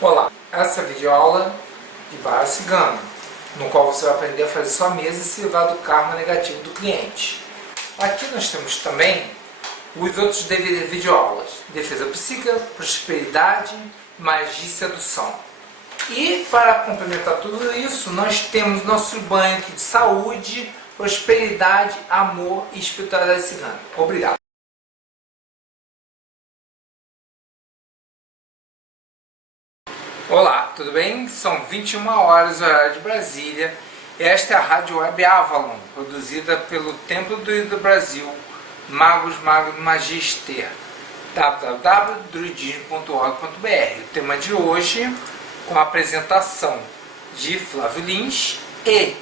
Olá, essa é a videoaula de Barra Cigana, no qual você vai aprender a fazer sua mesa e se livrar do karma negativo do cliente. Aqui nós temos também os outros videoaulas: defesa psíquica, prosperidade, magia e sedução. E para complementar tudo isso, nós temos nosso banho aqui de saúde, prosperidade, amor e espiritualidade cigana. Obrigado. Olá, tudo bem? São 21 horas, horário de Brasília. Esta é a Rádio Web Avalon, produzida pelo Templo do Brasil, Magos Magister, www.druidismo.org.br. O tema de hoje, com a apresentação de Flávio Lins e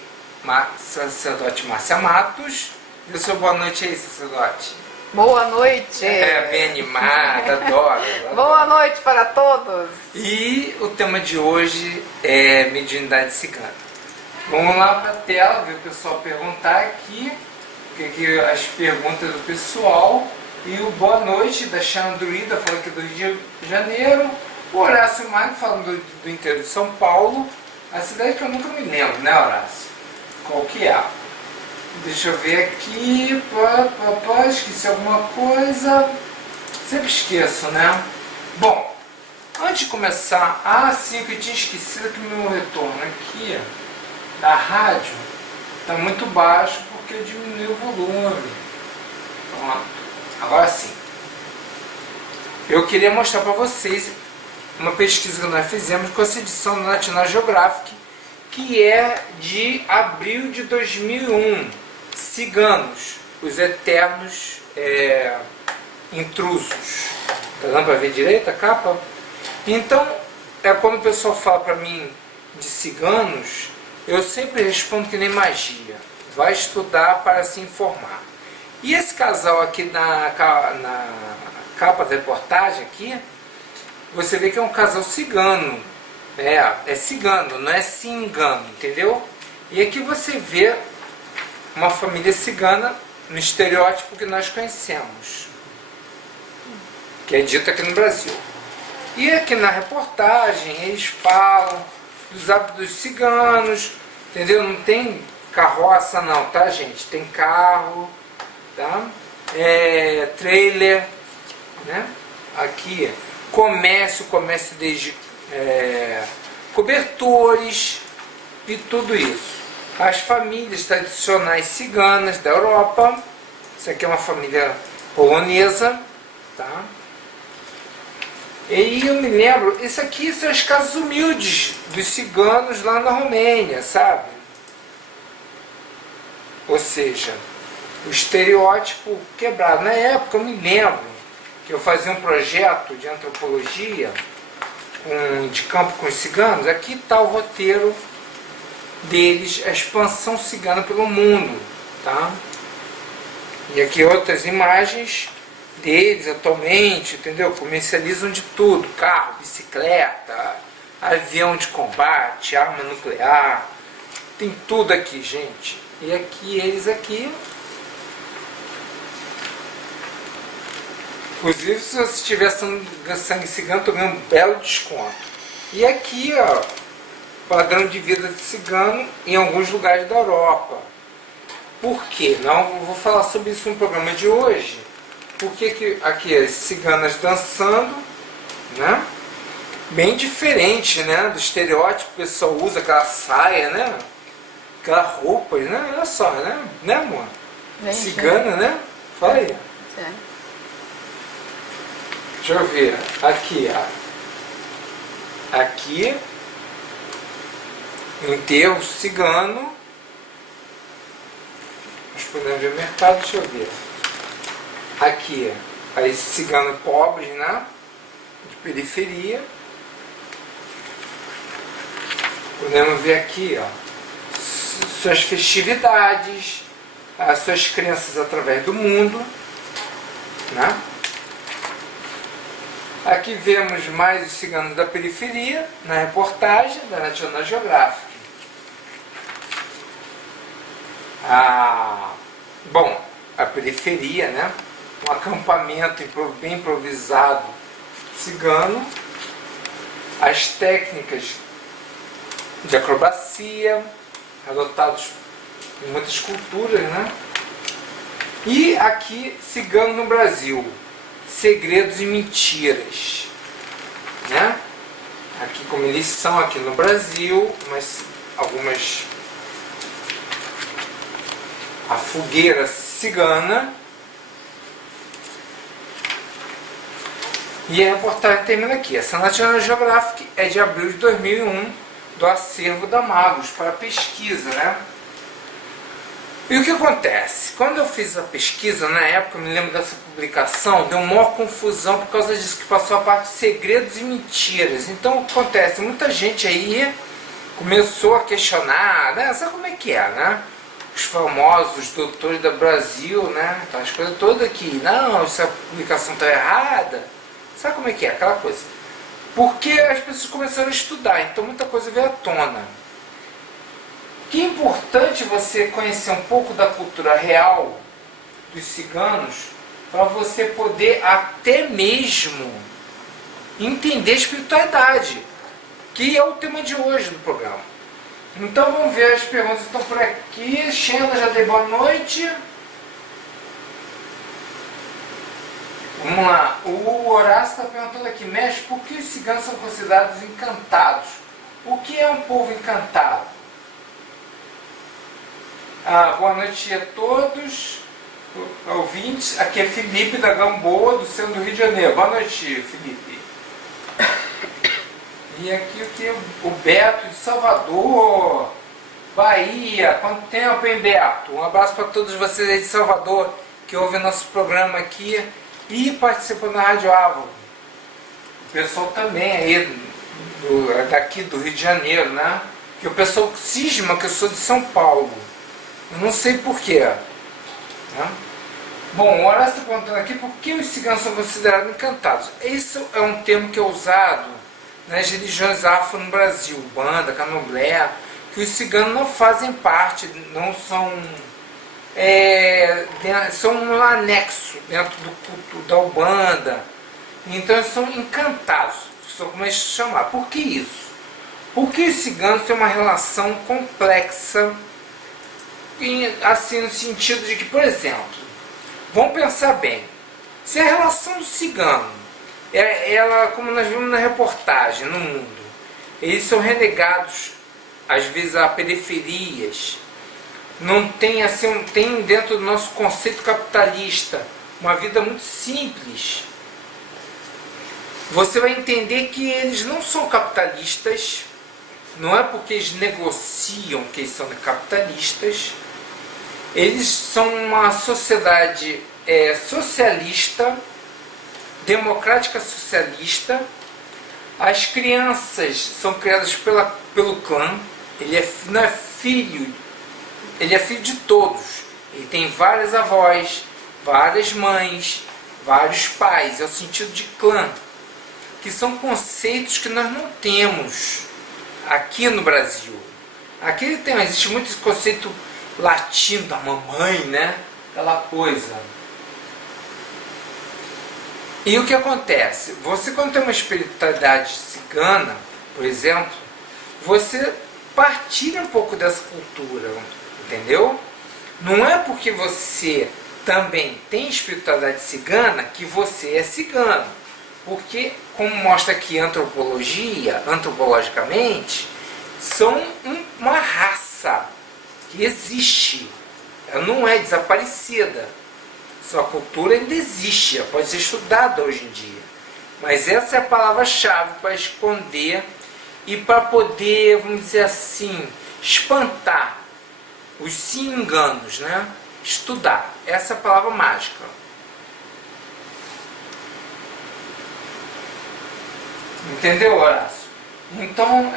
sacerdote Márcia Matos. Dê sua boa noite aí, sacerdote. Boa noite! Bem animada, adoro. Boa noite para todos! E o tema de hoje é mediunidade cigana. Vamos lá para a tela, ver o pessoal perguntar aqui, as perguntas do pessoal. E o boa noite da Xana Druida, falando aqui do Rio de Janeiro. O Horácio Magno, falando do interior de São Paulo. A cidade que eu nunca me lembro, né, Horácio? Qual que é? Deixa eu ver aqui, esqueci alguma coisa, sempre esqueço, né? Bom, antes de começar, sim, que eu tinha esquecido que meu retorno aqui da rádio está muito baixo porque eu diminui o volume. Pronto, agora sim. Eu queria mostrar para vocês uma pesquisa que nós fizemos com essa edição do National Geographic, que é de abril de 2001. Ciganos, os eternos intrusos. Tá dando para ver direito a capa? Então, quando o pessoal fala para mim de ciganos, eu sempre respondo que nem magia. Vai estudar para se informar. E esse casal aqui na capa da reportagem aqui, você vê que é um casal cigano. É cigano, não é cingano, entendeu? E aqui você vê uma família cigana no estereótipo que nós conhecemos, que é dito aqui no Brasil. E aqui na reportagem eles falam dos hábitos ciganos, entendeu? Não tem carroça não, tá, gente? Tem carro, tá? Trailer, né? Aqui, comércio desde cobertores e tudo isso. As famílias tradicionais ciganas da Europa, isso aqui é uma família polonesa, tá? E eu me lembro, isso aqui são as casas humildes dos ciganos lá na Romênia, sabe? Ou seja, o estereótipo quebrado. Na época eu me lembro que eu fazia um projeto de antropologia de campo com os ciganos. Aqui está o roteiro deles, a expansão cigana pelo mundo, tá? E aqui outras imagens deles atualmente, entendeu? Comercializam de tudo: carro, bicicleta, avião de combate, arma nuclear, tem tudo aqui, gente. E aqui eles aqui, inclusive se você tiver sangue cigano, estou ganhando um belo desconto. E aqui, ó, padrão de vida de cigano em alguns lugares da Europa. Por quê? Não vou falar sobre isso no programa de hoje. Por que aqui as ciganas dançando, né? Bem diferente, né? Do estereótipo, o pessoal usa aquela saia, né? Aquela roupa, né? Olha só, né? Né, amor? Bem, cigana, né? Fala aí. Sim. Deixa eu ver. Aqui, ó. Aqui, enterro cigano. Nós podemos ver o mercado, deixa eu ver. Aqui, aí ciganos pobres, né? De periferia. Podemos ver aqui, ó, suas festividades, as suas crenças através do mundo, né? Aqui vemos mais os ciganos da periferia, na reportagem da National Geographic. Bom, a periferia, né? Um acampamento bem improvisado cigano, as técnicas de acrobacia, adotados em muitas culturas, né? E aqui, Cigano no Brasil, segredos e mentiras, né? Aqui como eles são aqui no Brasil, mas algumas... A fogueira cigana. E a reportagem termina aqui. Essa National Geographic é de abril de 2001, do acervo da Magos, para pesquisa, né? E o que acontece? Quando eu fiz a pesquisa, na época, eu me lembro dessa publicação, deu maior confusão por causa disso, que passou a parte de segredos e mentiras. Então, o que acontece? Muita gente aí começou a questionar, né? Sabe como é que é, né? Os famosos doutores do Brasil, né? Então, as coisas todas aqui, não, essa publicação está errada. Sabe como é que é? Aquela coisa. Porque as pessoas começaram a estudar, então muita coisa veio à tona. Que é importante você conhecer um pouco da cultura real dos ciganos para você poder até mesmo entender a espiritualidade, que é o tema de hoje do programa. Então vamos ver as perguntas que estão por aqui. Xena, já dei boa noite. Vamos lá. O Horácio está perguntando aqui, mestre, por que os ciganos são considerados encantados? O que é um povo encantado? Boa noite a todos, ouvintes. Aqui é Felipe da Gamboa, do centro do Rio de Janeiro. Boa noite, Felipe. E aqui o que? O Beto de Salvador, Bahia. Quanto tempo, hein, Beto? Um abraço para todos vocês aí de Salvador que ouvem nosso programa aqui e participam da Rádio Ávila. O pessoal também aí daqui do Rio de Janeiro, né? Que o pessoal cisma que eu sou de São Paulo. Eu não sei porquê. Né? Bom, o Horácio está perguntando aqui por que os ciganos são considerados encantados. Isso é um termo que é usado nas religiões afro no Brasil, Banda, Candomblé, que os ciganos não fazem parte, não são... são um anexo dentro do culto da Umbanda. Então eles são encantados, só como eles chamar. Por que isso? Porque os ciganos têm uma relação complexa, assim, no sentido de que, por exemplo, vamos pensar bem, se a relação do cigano, ela, como nós vimos na reportagem, no mundo, eles são renegados, às vezes, a periferias, não tem, assim, tem dentro do nosso conceito capitalista, uma vida muito simples, você vai entender que eles não são capitalistas, não é porque eles negociam que eles são capitalistas. Eles são uma sociedade socialista, democrática socialista. As crianças são criadas pelo clã. Não é filho, ele é filho de todos. Ele tem várias avós, várias mães, vários pais. É o sentido de clã, que são conceitos que nós não temos aqui no Brasil. Aqui existe muito esse conceito latino da mamãe, né? Aquela coisa. E o que acontece? Você, quando tem uma espiritualidade cigana, por exemplo, você partilha um pouco dessa cultura, entendeu? Não é porque você também tem espiritualidade cigana que você é cigano. Porque, como mostra aqui antropologicamente, são uma raça que existe, ela não é desaparecida, sua cultura ainda existe, ela pode ser estudada hoje em dia, mas essa é a palavra-chave para esconder e para poder, vamos dizer assim, espantar os ciganos, né? Estudar, essa é a palavra mágica. Entendeu, Horácio? Então,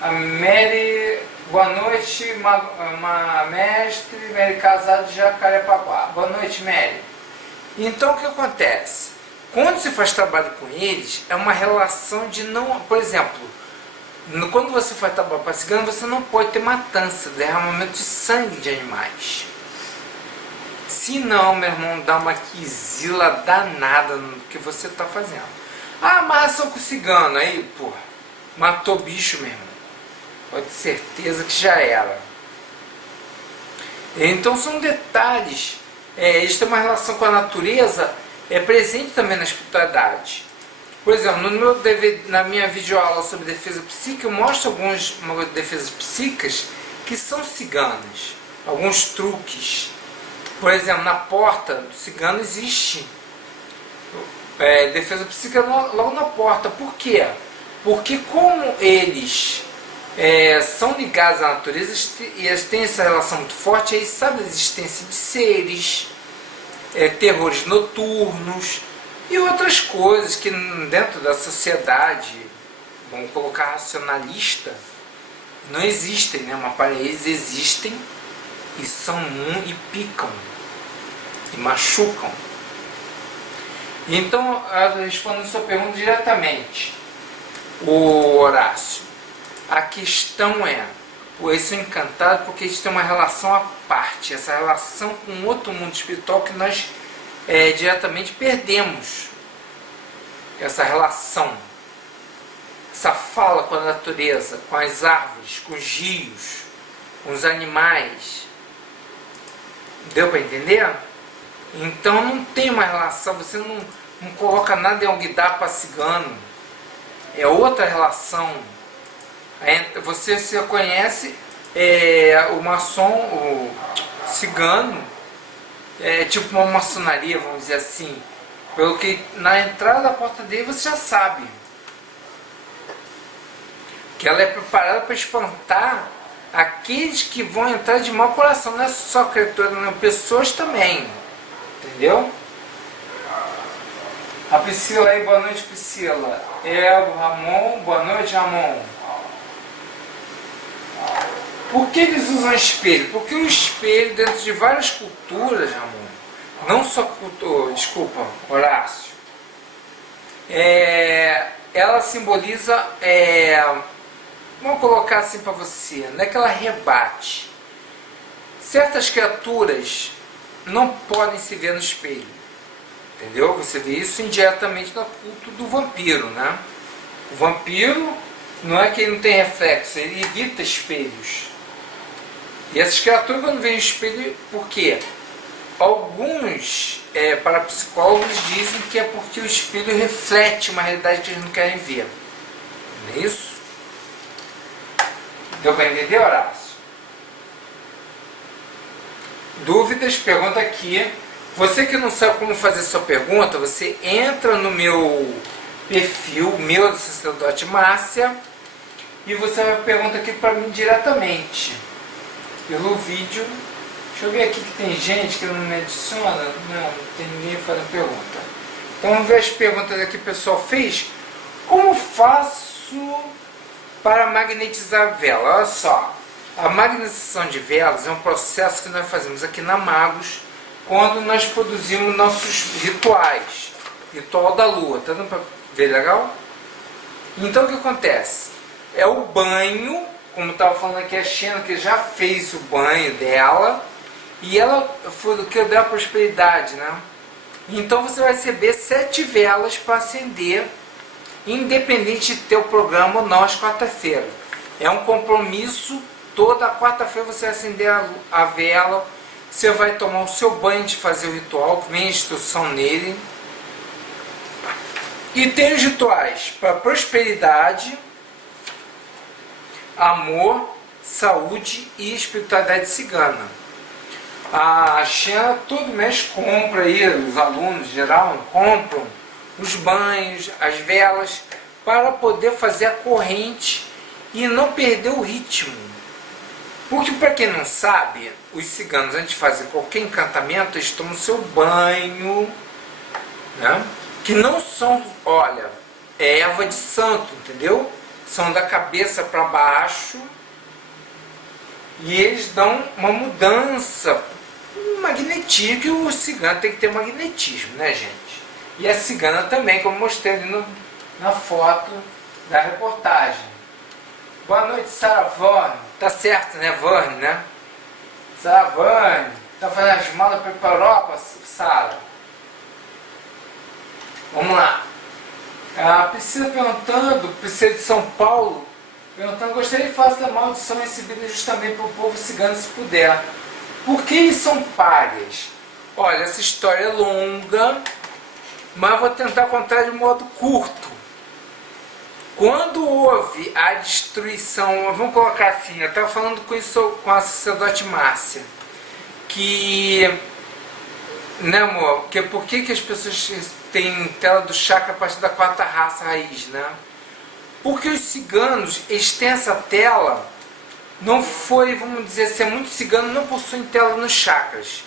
a Mary, boa noite, uma mestre, Mary Casado de Jacarepaguá. Boa noite, Mary. Então, o que acontece? Quando você faz trabalho com eles, é uma relação de não... Por exemplo, quando você faz trabalho para cigano, você não pode ter matança, derramamento de sangue de animais. Se não, meu irmão, dá uma quizila danada no que você está fazendo. Ah, amarração com cigano. Aí, pô, matou bicho mesmo. Pode ter certeza que já era. Então são detalhes. Eles têm uma relação com a natureza presente também na espiritualidade. Por exemplo, na minha videoaula sobre defesa psíquica, eu mostro algumas defesas psíquicas que são ciganas. Alguns truques. Por exemplo, na porta do cigano existe defesa psíquica logo na porta. Por quê? Porque como eles são ligados à natureza e eles têm essa relação muito forte, eles sabem da existência de seres, terrores noturnos e outras coisas que dentro da sociedade, vamos colocar racionalista, não existem, né? Mas para eles existem e são e picam e machucam. Então, respondendo a sua pergunta diretamente, o Horácio, a questão eles são encantados porque eles têm uma relação à parte, essa relação com outro mundo espiritual que nós diretamente perdemos. Essa relação, essa fala com a natureza, com as árvores, com os rios, com os animais. Deu para entender? Então não tem uma relação, você não coloca nada em Alguidar para cigano. É outra relação. Você conhece o maçom, o cigano, tipo uma maçonaria, vamos dizer assim. Pelo que na entrada da porta dele você já sabe que ela é preparada para espantar aqueles que vão entrar de mau coração. Não é só criatura, não, pessoas também. Entendeu? A Priscila aí, boa noite, Priscila. O Ramon, boa noite, Ramon. Por que eles usam espelho? Porque o espelho, dentro de várias culturas, Ramon, não só cultura, desculpa, Horácio, ela simboliza, vamos colocar assim para você, não é que ela rebate. Certas criaturas não podem se ver no espelho, entendeu? Você vê isso indiretamente no culto do vampiro, né? O vampiro não é que ele não tem reflexo, ele evita espelhos. E essas criaturas quando veem o espelho, por quê? Alguns parapsicólogos dizem que é porque o espelho reflete uma realidade que eles não querem ver. Não é isso? Deu para entender, Horácio? Dúvidas? Pergunta aqui. Você que não sabe como fazer sua pergunta, você entra no meu perfil, meu do sacerdote Márcia, e você vai perguntar aqui para mim diretamente, pelo vídeo. Deixa eu ver aqui que tem gente que não me adiciona. Não tem ninguém fazendo pergunta. Então vamos ver as perguntas aqui que o pessoal fez. Como faço para magnetizar a vela? Olha só. A magnetização de velas é um processo que nós fazemos aqui na Magos quando nós produzimos nossos rituais. Ritual da lua. Tá dando para ver legal? Então o que acontece? É o banho, como estava falando aqui a Xena, que já fez o banho dela. E ela foi do que deu a prosperidade, né? Então você vai receber 7 velas para acender, independente de ter o programa ou não às quarta-feira. É um compromisso, toda quarta-feira você vai acender a vela, você vai tomar o seu banho de fazer o ritual, que vem a instrução nele. E tem os rituais para prosperidade, amor, saúde e espiritualidade cigana. A Xena todo mês compra aí, os alunos em geral compram os banhos, as velas, para poder fazer a corrente e não perder o ritmo. Porque, para quem não sabe, os ciganos, antes de fazer qualquer encantamento, eles tomam seu banho, né? Que não são, olha, erva de santo, entendeu? São da cabeça para baixo, e eles dão uma mudança, um magnetismo, que o cigano tem que ter magnetismo, né, gente? E a cigana também, como mostrei ali na foto da reportagem. Boa noite, Sara Verne. Tá certo, né, Verne, né? Sara Verne. Tá fazendo as malas para a Europa, Sara? Vamos lá. A Priscila perguntando, Priscila de São Paulo, perguntando, gostaria de falar da maldição recebida justamente pelo povo cigano, se puder. Por que eles são párias? Olha, essa história é longa, mas vou tentar contar de modo curto. Quando houve a destruição, vamos colocar assim, eu estava falando com isso com a sacerdote Márcia, que, né, amor, que por que as pessoas têm tela do chakra a partir da quarta raça raiz, né? Porque os ciganos, eles têm essa tela, não foi, vamos dizer assim, muito cigano não possuem tela nos chakras.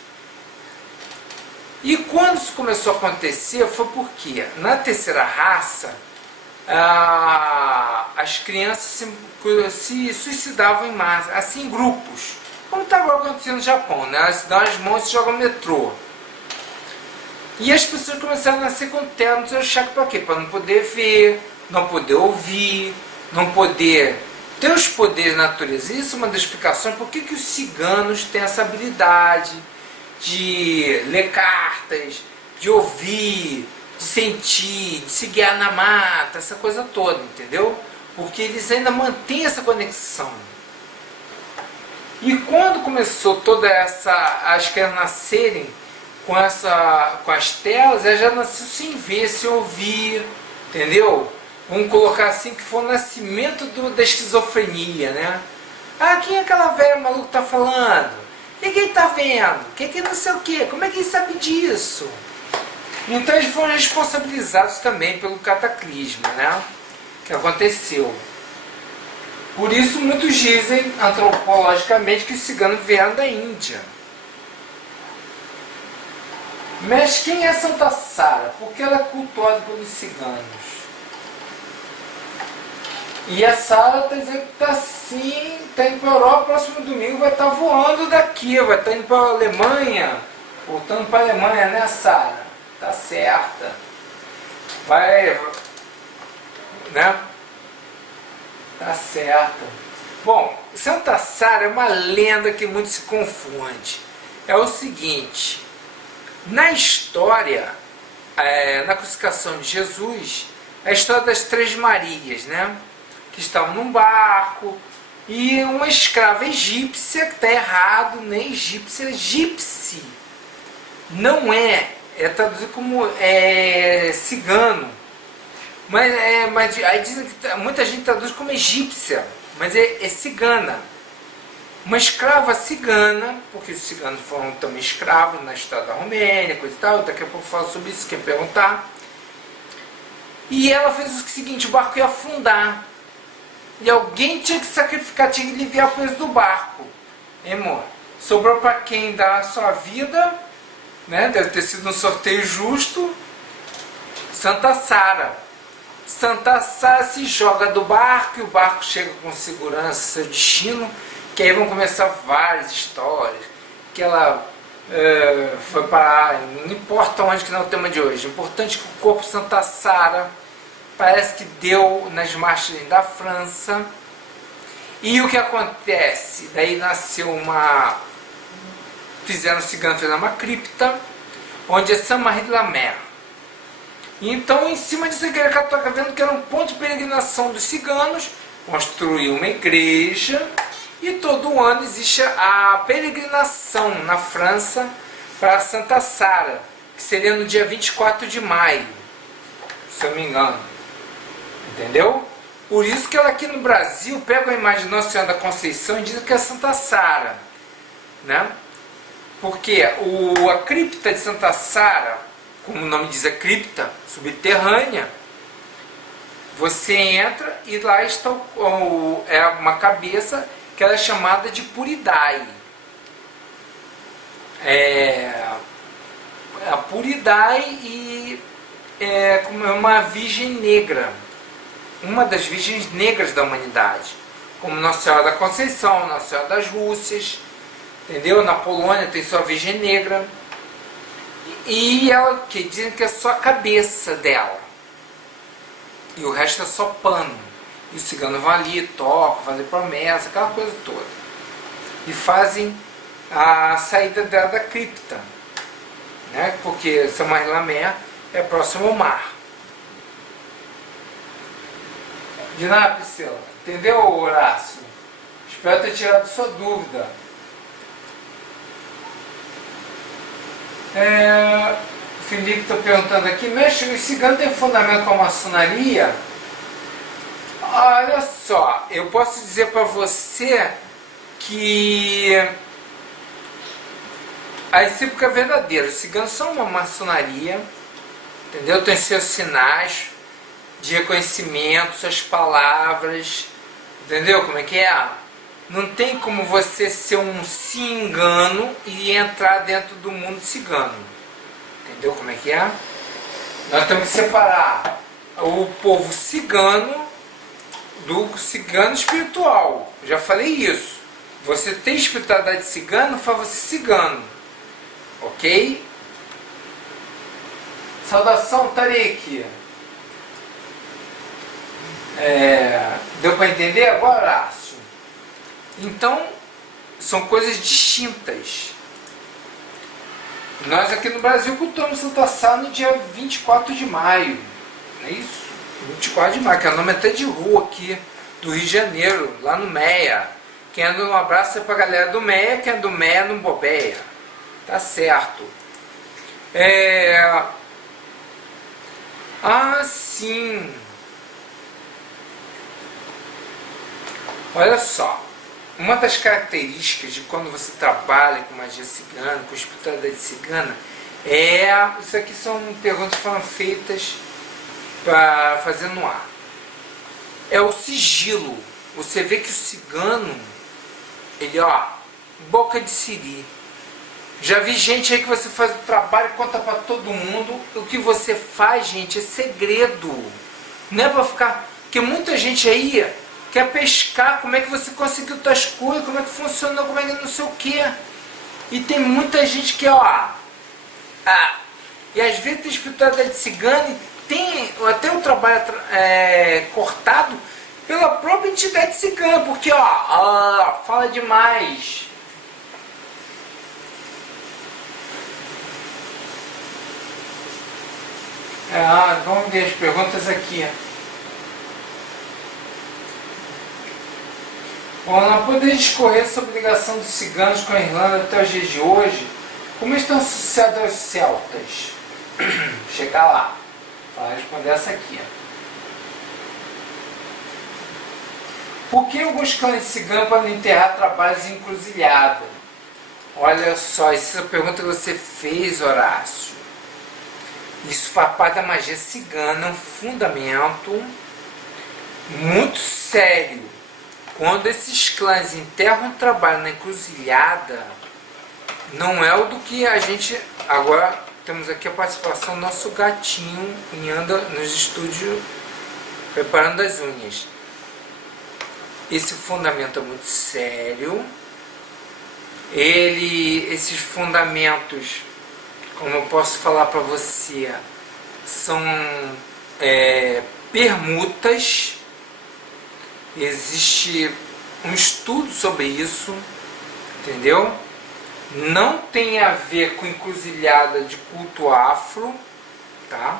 E quando isso começou a acontecer, foi porque na terceira raça, as crianças se suicidavam em massa, assim em grupos, como estava acontecendo no Japão, né? Elas dão as mãos e se jogam no metrô. E as pessoas começaram a nascer com tela no seu chakra para quê? Para não poder ver, não poder ouvir, não poder ter os poderes da natureza. Isso é uma das explicações por que os ciganos têm essa habilidade de ler cartas, de ouvir, de sentir, de se guiar na mata, essa coisa toda, entendeu? Porque eles ainda mantêm essa conexão. E quando começou toda essa, as crianças nascerem com as telas, elas já nasceram sem ver, sem ouvir, entendeu? Vamos colocar assim que foi o nascimento da esquizofrenia, né? Ah, quem é aquela velha maluca que tá falando? O que ele tá vendo? O que não sei o que? Como é que ele sabe disso? Então eles foram responsabilizados também pelo cataclisma, né? Que aconteceu. Por isso muitos dizem, antropologicamente, que os ciganos vieram da Índia. Mas quem é Santa Sara? Por que ela é cultuada pelos ciganos? E a Sara está dizendo que está assim, está indo para a Europa, próximo domingo vai estar voando daqui, vai estar indo para a Alemanha, voltando para a Alemanha, né, Sara? Tá certa. Vai, né? Tá certa. Bom, Santa Sara é uma lenda que muito se confunde. É o seguinte, na história, na crucificação de Jesus, é a história das Três Marias, né? Que estavam num barco e uma escrava egípcia, que está errado, nem egípcia, é egípcia. Não é traduzido como cigano. Mas aí dizem que muita gente traduz como egípcia, mas é cigana. Uma escrava cigana, porque os ciganos foram também escravos na história da Romênia, coisa e tal, daqui a pouco eu falo sobre isso, quem perguntar. E ela fez o seguinte, o barco ia afundar. E alguém tinha que sacrificar, tinha que aliviar o peso do barco. Amor, sobrou para quem dar a sua vida, né? Deve ter sido um sorteio justo. Santa Sara. Santa Sara se joga do barco e o barco chega com segurança ao seu destino, que aí vão começar várias histórias, que ela foi parar, não importa onde, que não é o tema de hoje, o importante é que o corpo de Santa Sara parece que deu nas margens da França. E o que acontece? Daí nasceu fizeram uma cripta, onde é Saint-Marie de la Mer. Então, em cima disso, a Igreja Católica, vendo que era um ponto de peregrinação dos ciganos, construiu uma igreja e todo ano existe a peregrinação na França para Santa Sara, que seria no dia 24 de maio, se eu me engano. Entendeu? Por isso que ela aqui no Brasil pega a imagem de Nossa Senhora da Conceição e diz que é Santa Sara, né? Porque a cripta de Santa Sara, como o nome diz, a cripta subterrânea, você entra e lá está é uma cabeça que ela é chamada de Puridai. A Puridai e como uma virgem negra, uma das virgens negras da humanidade, como Nossa Senhora da Conceição, Nossa Senhora das Rússias, entendeu? Na Polônia tem sua virgem negra. E ela, que dizem que é só a cabeça dela. E o resto é só pano. E os ciganos vão ali, tocam, fazem promessa, aquela coisa toda. E fazem a saída dela da cripta. Né? Porque Saint-Marie de la Mer é próximo ao mar. De nada, Priscila. Entendeu, Horácio? Espero ter tirado sua dúvida. O Felipe está perguntando aqui, mestre, o cigano tem fundamento com a maçonaria? Olha só, eu posso dizer para você que a recíproca é verdadeira. Os ciganos são uma maçonaria, entendeu? Tem seus sinais de reconhecimento, suas palavras, entendeu como é que é? Não tem como você ser um cigano e entrar dentro do mundo cigano, entendeu como é que é? Nós temos que separar o povo cigano do cigano espiritual. Já falei isso. Você tem espiritualidade cigana, faz você cigano, ok? Saudação, Tariq. Deu para entender agora, Horácio? Então, são coisas distintas. Nós aqui no Brasil cultuamos Santa Sá no dia 24 de maio. Não é isso? 24 de maio, que é o nome até de rua aqui do Rio de Janeiro, lá no Meia. Quem é um abraço é pra galera do Meia, quem é do Meia não bobeia. Tá certo. Ah, sim. Olha só. Uma das características de quando você trabalha com magia cigana, com espiritualidade cigana, isso aqui são perguntas que foram feitas para fazer no ar. É o sigilo. Você vê que o cigano, ele, boca de siri. Já vi gente aí que você faz o trabalho e conta para todo mundo. O que você faz, gente, é segredo. Não é para ficar... Porque muita gente aí quer pescar como é que você conseguiu tais coisas, como é que funcionou, como é que não sei o que. E tem muita gente que, e às vezes tem espiritualidade cigana e tem até o trabalho cortado pela própria entidade cigana, porque fala demais. Vamos ver as perguntas aqui. Bom, não poder discorrer sobre a ligação dos ciganos com a Irlanda até os dias de hoje, como estão associados aos celtas? Chegar lá. Vai responder essa aqui. Por que alguns clãs ciganos podem enterrar trabalhos em encruzilhada? Olha só, essa é a pergunta que você fez, Horácio. Isso faz parte da magia cigana, é um fundamento muito sério. Quando esses clãs enterram um trabalho na encruzilhada, não é o do que a gente... Agora temos aqui a participação do nosso gatinho que anda nos estúdios preparando as unhas. Esse fundamento é muito sério. Esses fundamentos, como eu posso falar para você, são permutas. Existe um estudo sobre isso, entendeu? Não tem a ver com encruzilhada de culto afro, tá?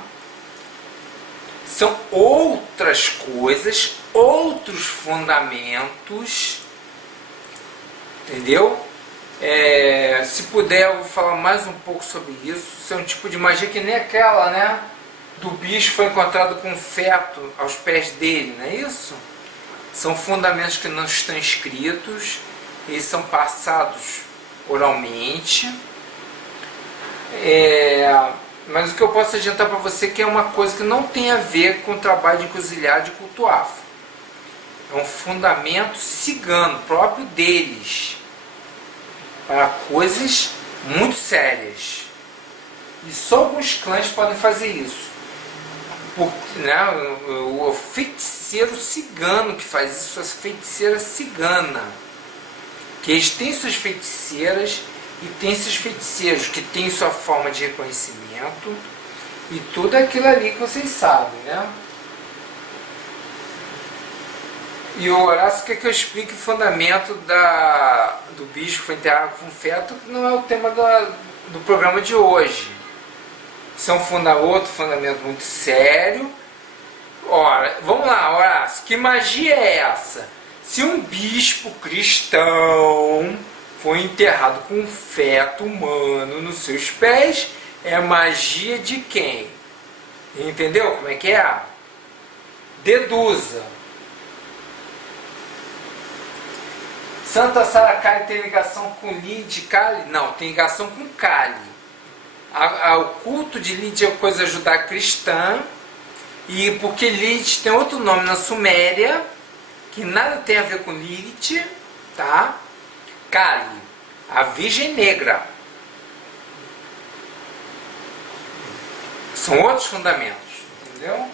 São outras coisas, outros fundamentos, entendeu? Se puder, eu vou falar mais um pouco sobre isso. Isso é um tipo de magia que nem aquela, né? Do bicho foi encontrado com um feto aos pés dele, não é isso? São fundamentos que não estão escritos, eles são passados oralmente. Mas o que eu posso adiantar para você é que é uma coisa que não tem a ver com o trabalho de encruzilhada de culto afro. É um fundamento cigano, próprio deles, para coisas muito sérias. E só alguns clãs podem fazer isso. O feiticeiro cigano que faz isso, a feiticeira cigana. Que eles têm suas feiticeiras e têm seus feiticeiros que têm sua forma de reconhecimento e tudo aquilo ali que vocês sabem, né? E o Horácio quer que eu explique o fundamento do bicho que foi enterrado com feto, que não é o tema do programa de hoje. Isso é outro fundamento muito sério. Ora, vamos lá, Horácio, que magia é essa? Se um bispo cristão foi enterrado com um feto humano nos seus pés, é magia de quem? Entendeu como é que é? Deduza. Santa Sara Kali tem ligação com Lide Kali? Não, tem ligação com Kali. O culto de Lide é coisa judaico-cristã, e porque Lilith tem outro nome na Suméria, que nada tem a ver com Lilith, tá? Kali, a Virgem Negra. São outros fundamentos, entendeu?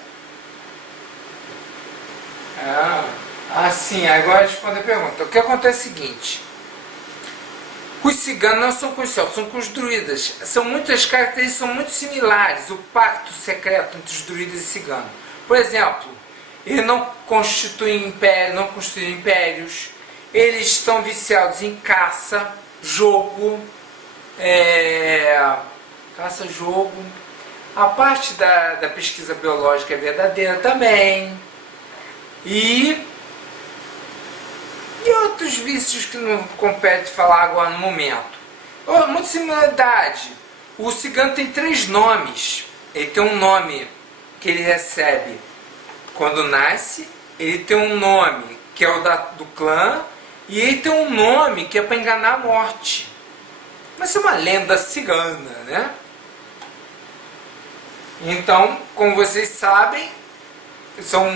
Assim, agora responde a pergunta. O que acontece é o seguinte: os ciganos não são com os celtas, são com os druidas. As características são muito similares, o pacto secreto entre os druidas e ciganos. Por exemplo, eles não constituem impérios, eles estão viciados em caça, jogo, A parte da pesquisa biológica é verdadeira também. E outros vícios que não compete falar agora no momento. Muita similaridade. O cigano tem 3 nomes. Ele tem um nome que ele recebe quando nasce, ele tem um nome que é o do clã, e ele tem um nome que é para enganar a morte. Mas isso é uma lenda cigana, né? Então, como vocês sabem, são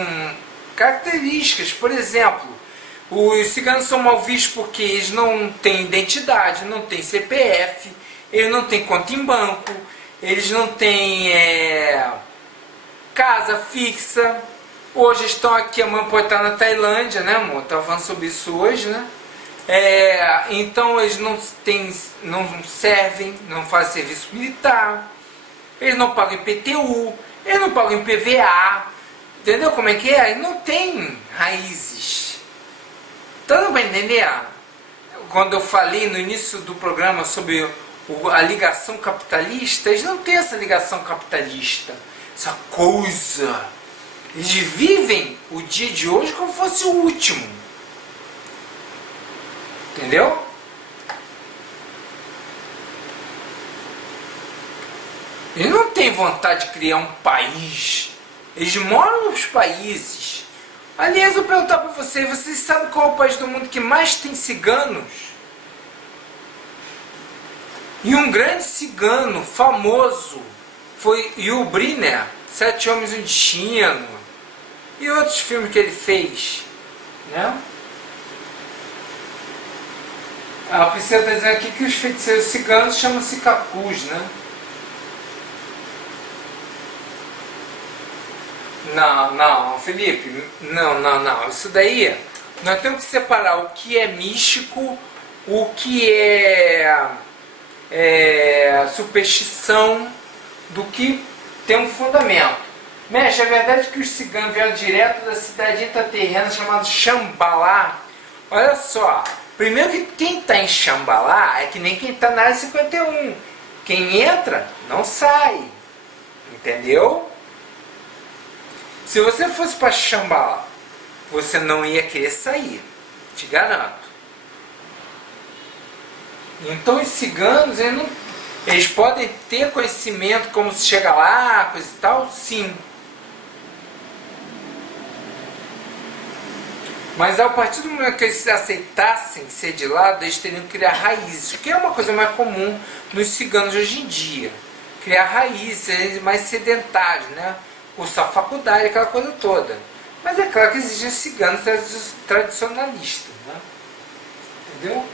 características. Por exemplo, os ciganos são mal vistos porque eles não têm identidade, não têm CPF, eles não têm conta em banco, eles não têm casa fixa. Hoje estão aqui, amanhã pode estar na Tailândia, né, amor? Estava falando sobre isso hoje, né? Então eles não servem, não fazem serviço militar, eles não pagam IPTU, eles não pagam IPVA, entendeu como é que é? Eles não têm raízes. Então não vai entender? Quando eu falei no início do programa sobre a ligação capitalista, eles não têm essa ligação capitalista, essa coisa. Eles vivem o dia de hoje como se fosse o último. Entendeu? Eles não têm vontade de criar um país. Eles moram nos países. Aliás, eu vou perguntar para vocês sabem qual é o país do mundo que mais tem ciganos? E um grande cigano famoso foi Yul Brynner, 7 Homens e um Destino, e outros filmes que ele fez, né? A Priscila está dizendo aqui que os feiticeiros ciganos chamam-se cacus, né? Não, Felipe, não. Isso daí, nós temos que separar o que é místico, o que é superstição, do que tem um fundamento. Mestre, é verdade que os ciganos vieram direto da cidade intraterrena chamada Shambhala? Olha só, primeiro que quem está em Shambhala é que nem quem está na área 51. Quem entra, não sai. Entendeu? Se você fosse para Shambhala, você não ia querer sair, te garanto. Então os ciganos, eles podem ter conhecimento como se chega lá, coisa e tal, sim. Mas a partir do momento que eles aceitassem ser de lado, eles teriam que criar raízes, que é uma coisa mais comum nos ciganos hoje em dia. Criar raízes, mais sedentários, né? Cursar faculdade, aquela coisa toda. Mas é claro que existem ciganos tradicionalistas, né? Entendeu?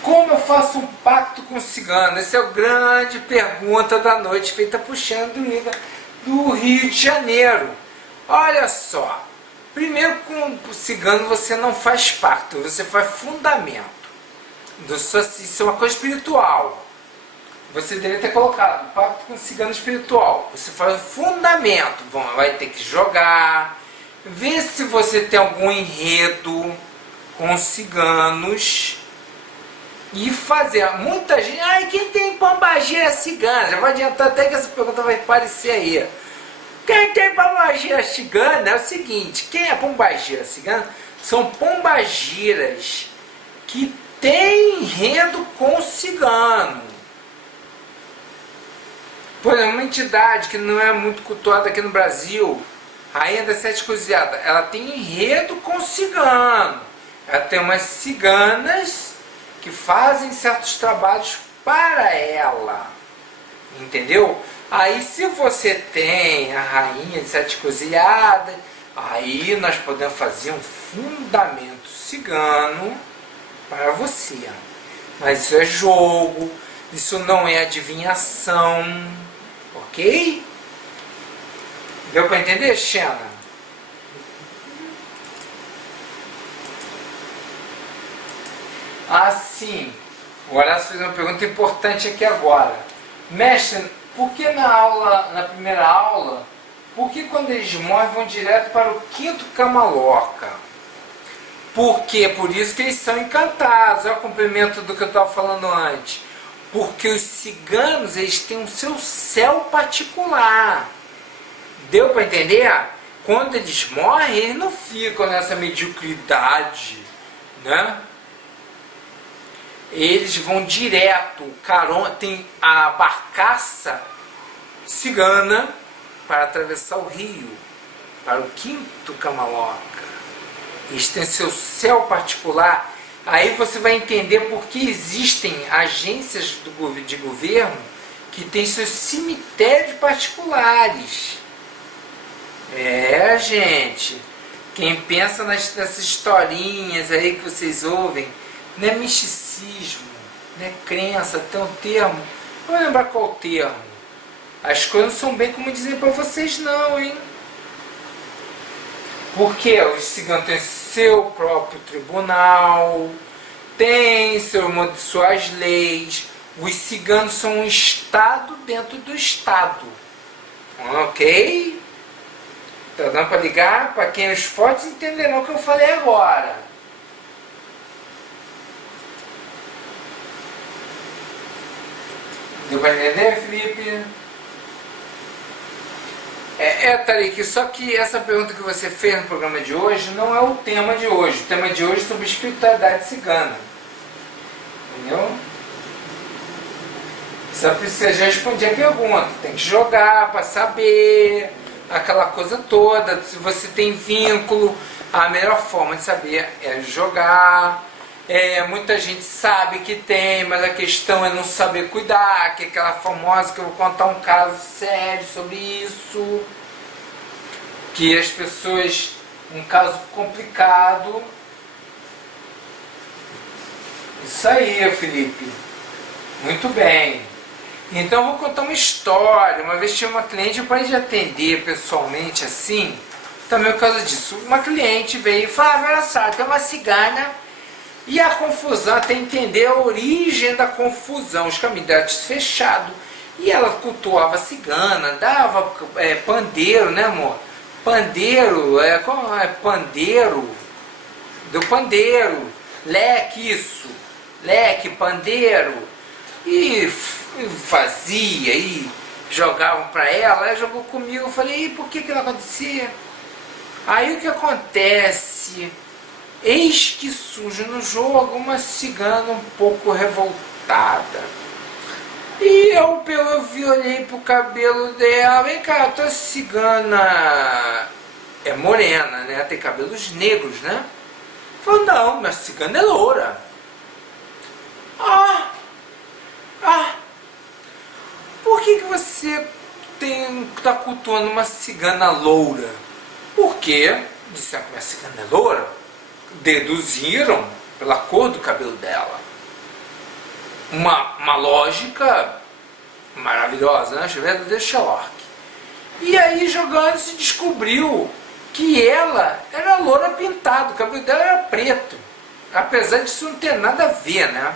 Como eu faço um pacto com o cigano? Essa é a grande pergunta da noite, feita por Xandro do Rio de Janeiro. Olha só, primeiro com o cigano você não faz pacto, você faz fundamento. Isso é uma coisa espiritual. Você deveria ter colocado pacto com o cigano espiritual. Você faz o fundamento. Bom, vai ter que jogar, ver se você tem algum enredo com os ciganos e fazer. Muita gente, quem tem pombagira é cigana. Já vai adiantar até que essa pergunta vai aparecer aí. Quem tem pombagira cigana é o seguinte, quem é pombagira cigana são pombagiras que têm enredo com o cigano. Por exemplo, uma entidade que não é muito cultuada aqui no Brasil, Rainha das Sete Cruzadas, ela tem enredo com o cigano. Ela tem umas ciganas que fazem certos trabalhos para ela. Entendeu? Aí se você tem a Rainha de Sete Cruzadas, aí nós podemos fazer um fundamento cigano para você. Mas isso é jogo, isso não é adivinhação, ok? Deu para entender, Xena? Assim, o Horácio fez uma pergunta importante aqui agora. Mestre, por que na primeira aula, por que quando eles morrem vão direto para o quinto Kamaloka? Porque é por isso que eles são encantados. É o complemento do que eu estava falando antes. Porque os ciganos, eles têm o seu céu particular. Deu para entender? Quando eles morrem, eles não ficam nessa mediocridade, né? Eles vão direto, tem a barcaça cigana para atravessar o rio, para o quinto Kamaloka. Eles têm seu céu particular. Aí você vai entender por que existem agências de governo que têm seus cemitérios particulares. Gente, quem pensa nessas historinhas aí que vocês ouvem, não é misticismo, não é crença, tem um termo, não vou lembrar qual termo. As coisas não são bem como dizem para vocês não, hein? Porque os ciganos têm seu próprio tribunal, têm suas leis. Os ciganos são um estado dentro do estado, ok? Tá dando para ligar? Para quem os fortes entenderão o que eu falei agora. Deu para entender, Felipe? Tariq, só que essa pergunta que você fez no programa de hoje não é o tema de hoje. O tema de hoje é sobre espiritualidade cigana. Entendeu? Só precisa já responder a pergunta. Tem que jogar para saber aquela coisa toda. Se você tem vínculo, a melhor forma de saber é jogar. Muita gente sabe que tem, mas a questão é não saber cuidar, que é aquela famosa que eu vou contar um caso sério sobre isso, que as pessoas, um caso complicado. Isso aí, Felipe, muito bem. Então eu vou contar uma história. Uma vez tinha uma cliente, eu parei de atender pessoalmente assim, também por causa disso. Uma cliente veio e falou: olha só, tem uma cigana. E a confusão, até entender a origem da confusão, os caminhos fechados. E ela cultuava a cigana, dava pandeiro, né, amor? Pandeiro, pandeiro, do pandeiro, leque, isso, leque, pandeiro. E fazia, e jogavam para ela jogou comigo. Eu falei: e por que ela acontecia? Aí o que acontece? Eis que surge no jogo uma cigana um pouco revoltada. E eu olhei pro cabelo dela. Vem cá, a tua cigana é morena, né? Tem cabelos negros, né? Falou: não, minha cigana é loura. Por que você tá cultuando uma cigana loura? Porque disseram que minha cigana é loura. Deduziram pela cor do cabelo dela. Uma lógica maravilhosa, né? Verdadeiro Sherlock. E aí, jogando, se descobriu que ela era loura pintada, o cabelo dela era preto. Apesar disso não ter nada a ver, né?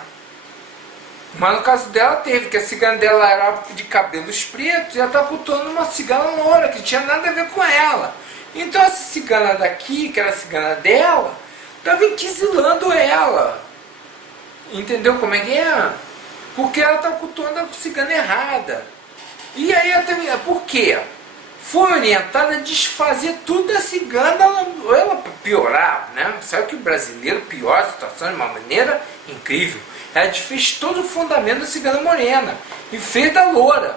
Mas no caso dela teve, que a cigana dela era de cabelos pretos e ela estava cultuando uma cigana loura, que não tinha nada a ver com ela. Então essa cigana daqui, que era a cigana dela, estava inquisilando ela. Entendeu como é que é? Porque ela estava cultuando a cigana errada. E aí, por quê? foi orientada a desfazer tudo da cigana, ela para piorar, né? Sabe que o brasileiro piora a situação de uma maneira incrível. Ela desfez todo o fundamento da cigana morena e fez da loura.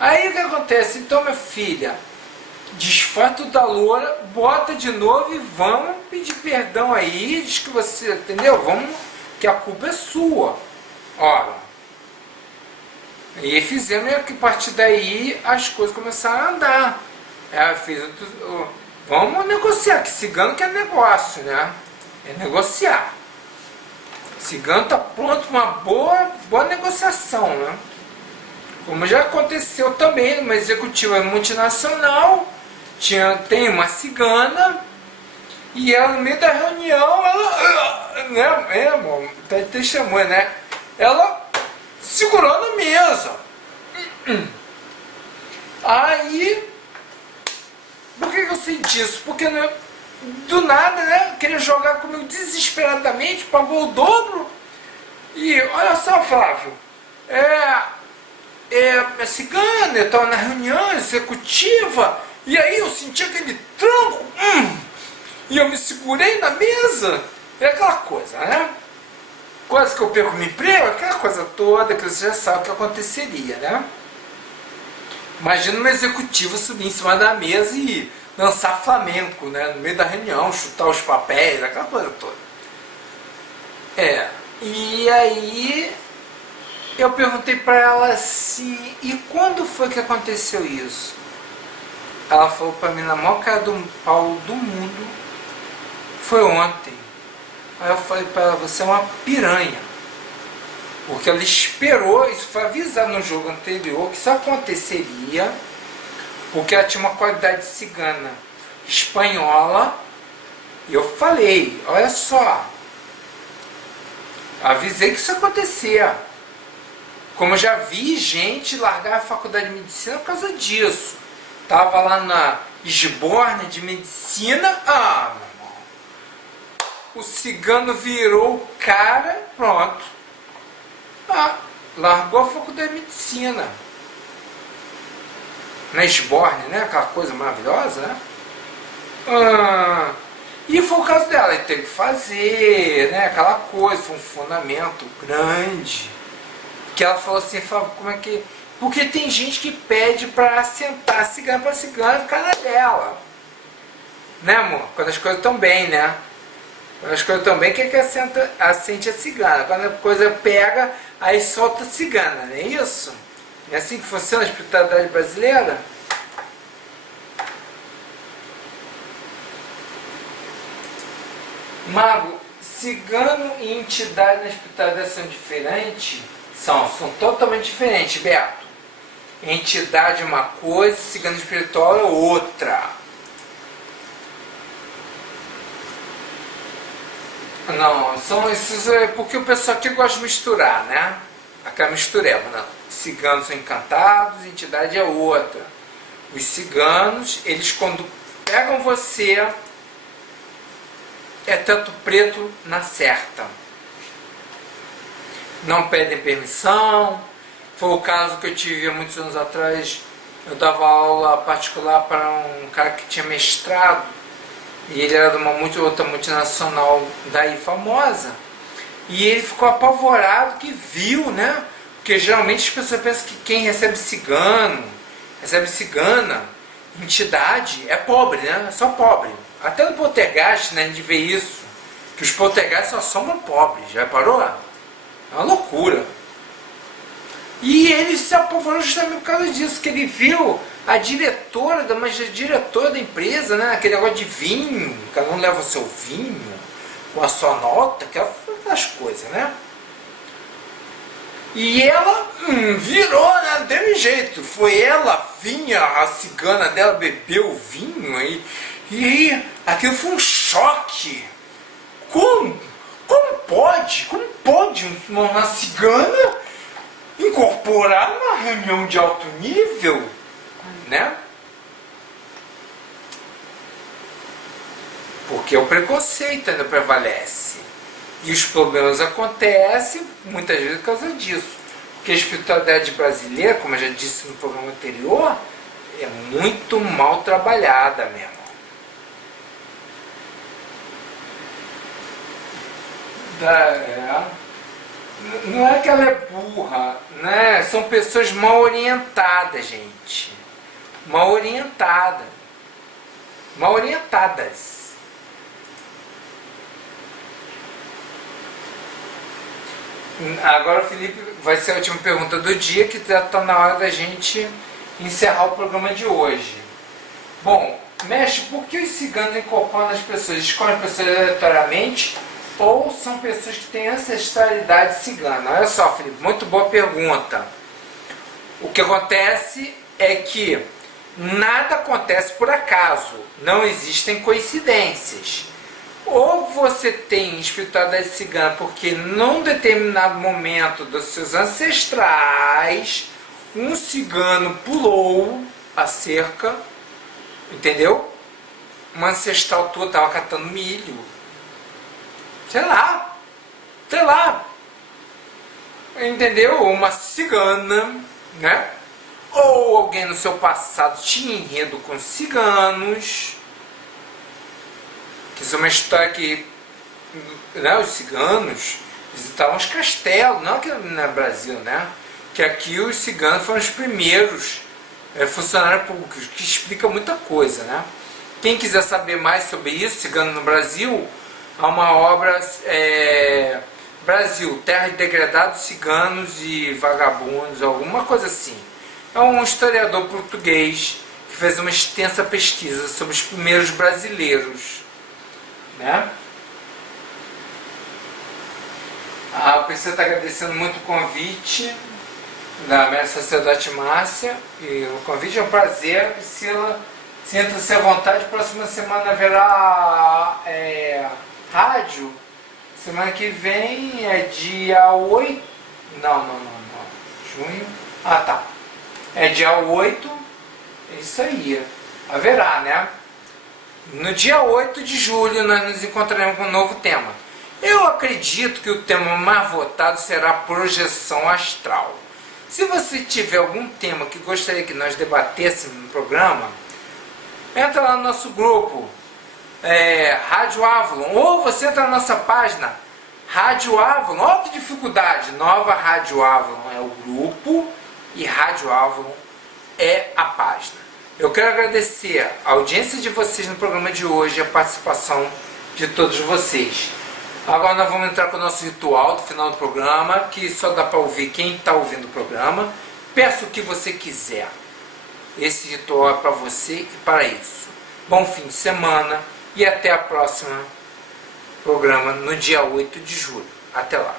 Aí o que acontece? Então, minha filha, desfaz tudo da loura, bota de novo e vamos pedir perdão aí, diz que você, entendeu? Vamos, que a culpa é sua. Ora, e fizemos, e a partir daí as coisas começaram a andar. Ela fez, vamos negociar, que cigano quer negócio, né? É negociar. Cigano está pronto para uma boa negociação, né? Como já aconteceu também numa executiva multinacional, tem uma cigana e ela no meio da reunião, ela, né, tá de testemunha, né? Ela segurou na mesa. Aí, por que eu sei disso? Porque do nada, né, queria jogar comigo desesperadamente, pagou o dobro. E olha só, Flávio, a cigana, eu estava na reunião executiva, e aí eu senti aquele tranco, e eu me segurei na mesa. É aquela coisa, né? Quase que eu perco meu emprego, aquela coisa toda que você já sabe o que aconteceria, né? Imagina uma executiva subir em cima da mesa e dançar flamenco, né? No meio da reunião, chutar os papéis, aquela coisa toda. E aí eu perguntei para ela assim, e quando foi que aconteceu isso? Ela falou para mim, na maior cara do pau do mundo, foi ontem. Aí eu falei para ela, você é uma piranha. Porque ela esperou, isso foi avisado no jogo anterior, que isso aconteceria, porque ela tinha uma qualidade cigana espanhola. E eu falei, olha só, avisei que isso acontecia. Como eu já vi gente largar a faculdade de medicina por causa disso. Tava lá na Esbórnia de medicina, meu irmão, o cigano virou o cara, pronto. Largou a faculdade de medicina. Na Esbórnia, né? Aquela coisa maravilhosa, né? E foi o caso dela, ele teve que fazer, né? Aquela coisa, foi um fundamento grande. Que ela falou assim, como é que... Porque tem gente que pede para assentar cigana para cigana e ficar na dela. Né, amor? Quando as coisas estão bem, né? Quando as coisas estão bem, quem é que assente a cigana? Quando a coisa pega, aí solta a cigana, não é isso? É assim que funciona a espiritualidade brasileira? Mago, cigano e entidade na espiritualidade são diferentes? São totalmente diferentes, Beto. Entidade é uma coisa, cigano espiritual é outra. Não, são esses, porque o pessoal aqui gosta de misturar, né? Aquela mistureba, não. Ciganos são encantados, entidade é outra. Os ciganos, eles quando pegam você, é tanto preto na certa. Não pedem permissão. Foi o caso que eu tive há muitos anos atrás. Eu dava aula particular para um cara que tinha mestrado, e ele era de uma outra multinacional daí famosa, e ele ficou apavorado que viu, né? Porque geralmente as pessoas pensam que quem recebe cigano, recebe cigana, entidade, é pobre, né? É só pobre. Até no poltergeist, né, a gente vê isso, que os poltergeists só assombram pobres, já reparou? É uma loucura. E ele se apavorou justamente por causa disso, que ele viu a diretora da empresa, né, aquele negócio de vinho, cada um leva o seu vinho, com a sua nota, aquelas coisas, né? E ela virou, né, deu jeito, foi ela, vinha, a cigana dela bebeu o vinho, e aí aquilo foi um choque. Como pode uma cigana incorporar numa reunião de alto nível, né? Porque o preconceito ainda prevalece. E os problemas acontecem muitas vezes por causa disso. Porque a espiritualidade brasileira, como eu já disse no programa anterior, é muito mal trabalhada mesmo. Não é que ela é burra, né? São pessoas mal orientadas, gente. Mal orientadas. Mal orientadas. Agora, Felipe, vai ser a última pergunta do dia, que já está na hora da gente encerrar o programa de hoje. Bom, mestre, por que os ciganos incorporam as pessoas? Escolhem pessoas aleatoriamente ou são pessoas que têm ancestralidade cigana? Olha só, Felipe, muito boa pergunta. O que acontece é que nada acontece por acaso, não existem coincidências. Ou você tem espiritualidade cigana porque num determinado momento dos seus ancestrais um cigano pulou a cerca, entendeu? Uma ancestral tua estava catando milho, sei lá, entendeu? Uma cigana, né? Ou alguém no seu passado tinha enredo com ciganos. Isso é uma história que, né, os ciganos visitavam os castelos, não aqui no Brasil, né? Que aqui os ciganos foram os primeiros funcionários públicos, que explica muita coisa, né? Quem quiser saber mais sobre isso, Cigano no Brasil, há uma obra, Brasil, Terra de Degradados, Ciganos e Vagabundos, alguma coisa assim. É um historiador português que fez uma extensa pesquisa sobre os primeiros brasileiros. Né? A PC está agradecendo muito o convite da minha sacerdote Márcia, e o convite é um prazer. Priscila, sinta-se à vontade. Próxima semana haverá rádio. Semana que vem é dia 8. Não. Junho. Ah, tá. É dia 8. É isso aí. Haverá, né? No dia 8 de julho nós nos encontraremos com um novo tema. Eu acredito que o tema mais votado será projeção astral. Se você tiver algum tema que gostaria que nós debatêssemos no programa, entra lá no nosso grupo, Rádio Avalon, ou você entra na nossa página, Rádio Avalon. Olha que dificuldade, Nova Rádio Avalon é o grupo e Rádio Avalon é a página. Eu quero agradecer a audiência de vocês no programa de hoje, a participação de todos vocês. Agora nós vamos entrar com o nosso ritual do final do programa, que só dá para ouvir quem está ouvindo o programa. Peça o que você quiser. Esse ritual é para você e para isso. Bom fim de semana e até a próxima programa no dia 8 de julho. Até lá.